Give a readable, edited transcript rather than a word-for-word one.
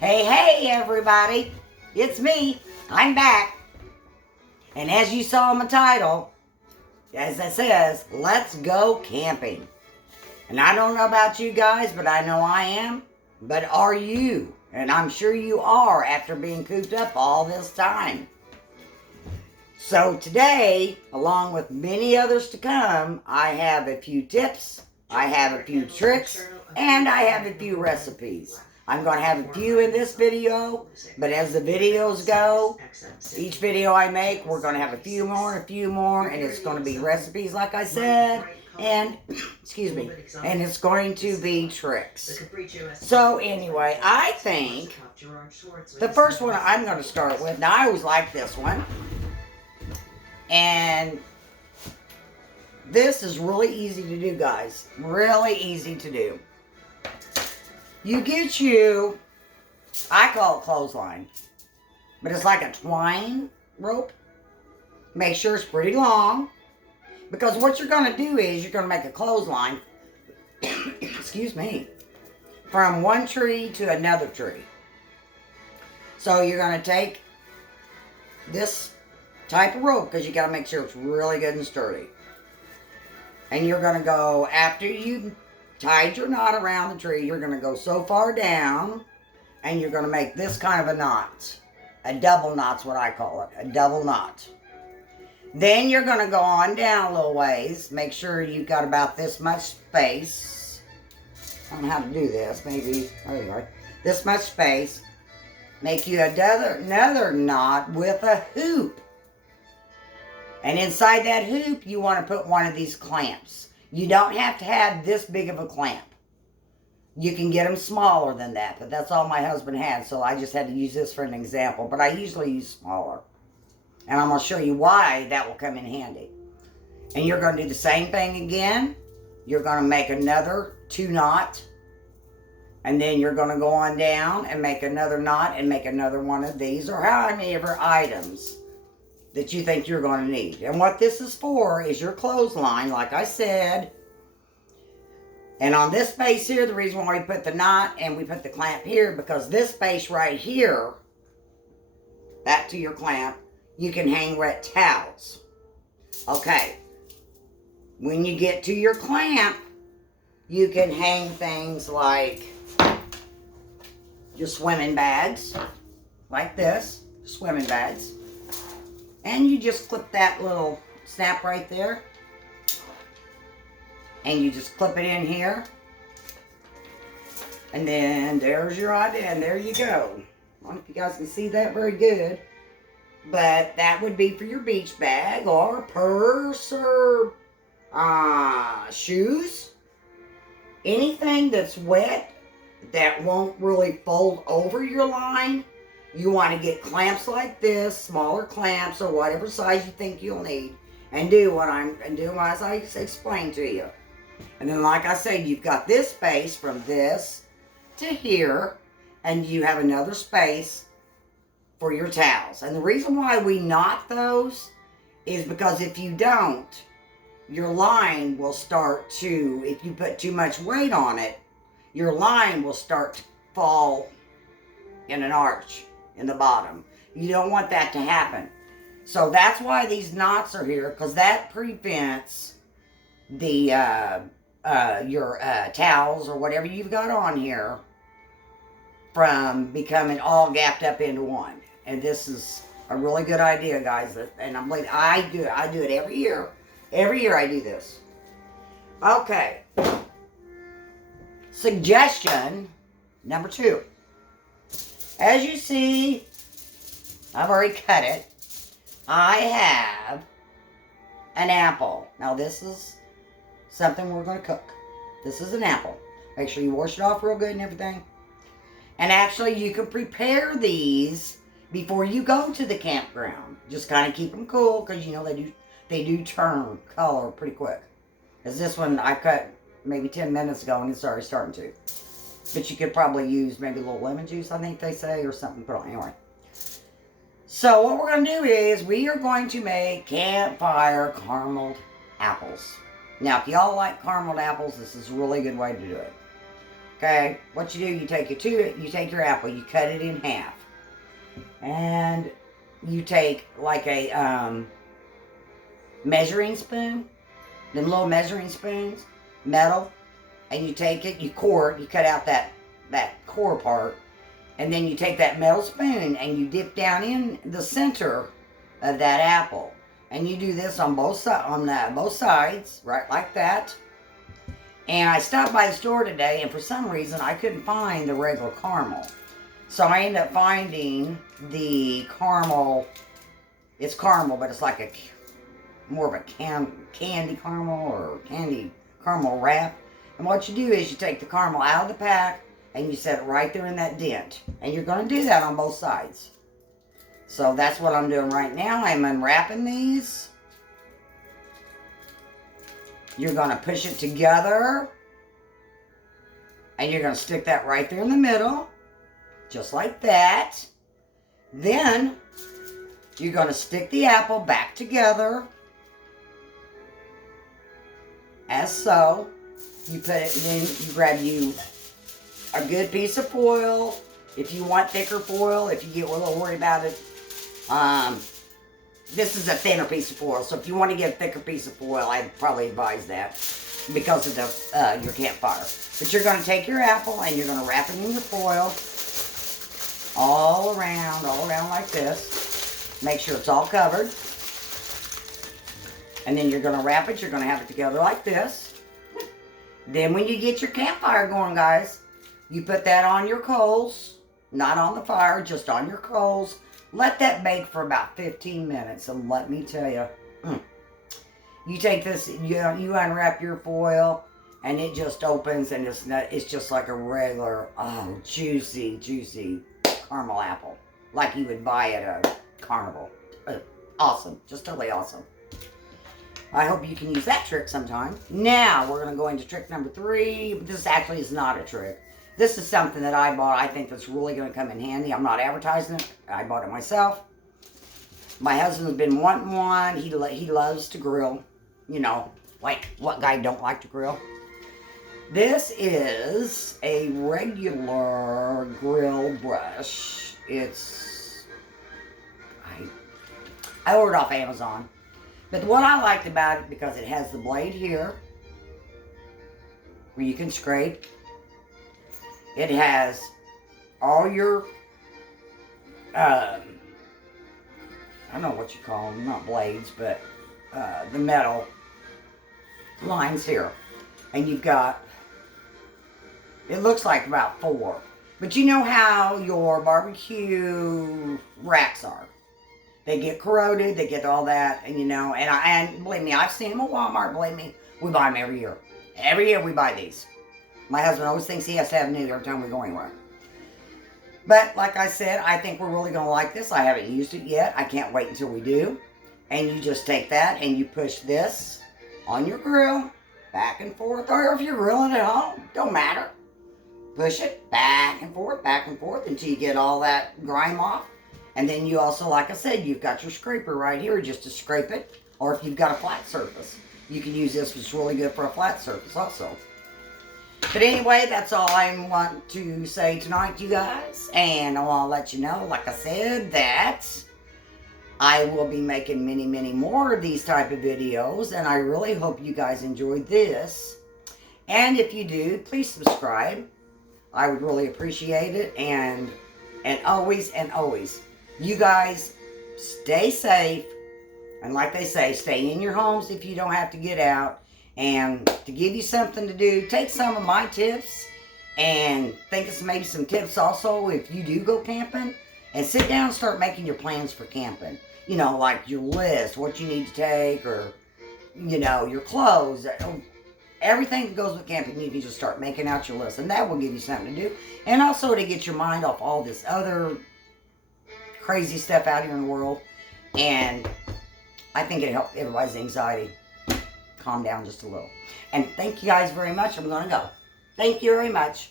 Hey, everybody. It's me. I'm back. And as you saw in my title, as it says, let's go camping. And I don't know about you guys, but I know I am. But are you? And I'm sure you are after being cooped up all this time. So today, along with many others to come, I have a few tips, I have a few tricks, and I have a few recipes. I'm going to have a few in this video, but as the videos go, each video I make, we're going to have a few more, and it's going to be recipes, like I said, and, excuse me, and it's going to be tricks. So anyway, I think the first one I'm going to start with, now I always like this one, and this is really easy to do, guys, really easy to do. You get you, I call it clothesline, but it's like a twine rope. Make sure it's pretty long, because what you're going to do is you're going to make a clothesline, excuse me, from one tree to another tree. So you're going to take this type of rope, because you got to make sure it's really good and sturdy. And you're going to go, after you tied your knot around the tree, you're going to go so far down, and you're going to make this kind of a knot. A double knot's what I call it, a double knot. Then you're going to go on down a little ways. Make sure you've got about this much space. I don't know how to do this. Maybe, there you are. This much space. Make you another knot with a hoop. And inside that hoop, you want to put one of these clamps. You don't have to have this big of a clamp. You can get them smaller than that, but that's all my husband had, so I just had to use this for an example. But I usually use smaller. And I'm going to show you why that will come in handy. And you're going to do the same thing again. You're going to make another 2 knot. And then you're going to go on down and make another knot and make another one of these, or however items that you think you're going to need. And what this is for is your clothesline, like I said. And on this space here, the reason why we put the knot and we put the clamp here, because this space right here, back to your clamp, you can hang wet towels. Okay. When you get to your clamp, you can hang things like your swimming bags, like this, swimming bags. And you just clip that little snap right there. And you just clip it in here. And then there's your idea, and there you go. I don't know if you guys can see that very good. But that would be for your beach bag or purse or shoes. Anything that's wet that won't really fold over your line. You want to get clamps like this, smaller clamps or whatever size you think you'll need, and do as I explained to you. And then, like I said, you've got this space from this to here, and you have another space for your towels. And the reason why we knot those is because if you don't, your line will start to, if you put too much weight on it, your line will start to fall in an arch in the bottom. You don't want that to happen. So that's why these knots are here, because that prevents the your towels or whatever you've got on here from becoming all gapped up into one. And this is a really good idea, guys. And I do it every year. Every year I do this. Okay. Suggestion number 2. As you see, I've already cut it. I have an apple. Now this is something we're going to cook. This is an apple. Make sure you wash it off real good and everything. And actually you can prepare these before you go to the campground. Just kind of keep them cool, because you know they do turn color pretty quick. As this one I cut maybe 10 minutes ago and it's already starting to. But you could probably use maybe a little lemon juice, I think they say, or something. But anyway. So what we're going to do is we are going to make campfire carameled apples. Now, if y'all like carameled apples, this is a really good way to do it. Okay, what you do, you take your apple, you cut it in half. And you take like a measuring spoon, them little measuring spoons, metal, and you take it, you cut out that core part, and then you take that metal spoon and you dip down in the center of that apple. And you do this on both sides, right like that. And I stopped by the store today, and for some reason I couldn't find the regular caramel. So I ended up finding the caramel. It's caramel, but it's like more of a candy caramel or candy caramel wrap. And what you do is you take the caramel out of the pack and you set it right there in that dent. And you're going to do that on both sides. So that's what I'm doing right now. I'm unwrapping these. You're going to push it together. And you're going to stick that right there in the middle. Just like that. Then you're going to stick the apple back together. As so. You put it, and then you grab you a good piece of foil. If you want thicker foil, if you get a little worried about it, this is a thinner piece of foil. So if you want to get a thicker piece of foil, I'd probably advise that because of the your campfire. But you're going to take your apple and you're going to wrap it in your foil all around like this. Make sure it's all covered. And then you're going to wrap it. You're going to have it together like this. Then when you get your campfire going, guys, you put that on your coals. Not on the fire, just on your coals. Let that bake for about 15 minutes. And let me tell you, you take this, you unwrap your foil, and it just opens, and it's just like a regular, juicy caramel apple. Like you would buy at a carnival. Awesome. Just totally awesome. I hope you can use that trick sometime. Now, we're going to go into trick number 3. This actually is not a trick. This is something that I bought. I think that's really going to come in handy. I'm not advertising it. I bought it myself. My husband's been wanting one. He loves to grill. You know, like what guy don't like to grill? This is a regular grill brush. I ordered off Amazon. But what I liked about it, because it has the blade here, where you can scrape. It has all your, I don't know what you call them, not blades, but the metal lines here. And you've got, it looks like about 4. But you know how your barbecue racks are. They get corroded, they get all that, and you know, and believe me, I've seen them at Walmart, believe me, we buy them every year. Every year we buy these. My husband always thinks he has to have new every time we go anywhere. But like I said, I think we're really going to like this. I haven't used it yet. I can't wait until we do. And you just take that and you push this on your grill, back and forth, or if you're grilling at home, don't matter. Push it back and forth until you get all that grime off. And then you also, like I said, you've got your scraper right here just to scrape it. Or if you've got a flat surface, you can use this. It's really good for a flat surface also. But anyway, that's all I want to say tonight, you guys. And I want to let you know, like I said, that I will be making many, many more of these type of videos. And I really hope you guys enjoyed this. And if you do, please subscribe. I would really appreciate it. And always, you guys stay safe. And like they say, stay in your homes if you don't have to get out. And to give you something to do, take some of my tips and think of maybe some tips also if you do go camping. And sit down and start making your plans for camping. You know, like your list, what you need to take, or, you know, your clothes. Everything that goes with camping, you can just start making out your list. And that will give you something to do. And also to get your mind off all this other crazy stuff out here in the world. And I think it helped everybody's anxiety calm down just a little. And thank you guys very much. I'm going to go. Thank you very much.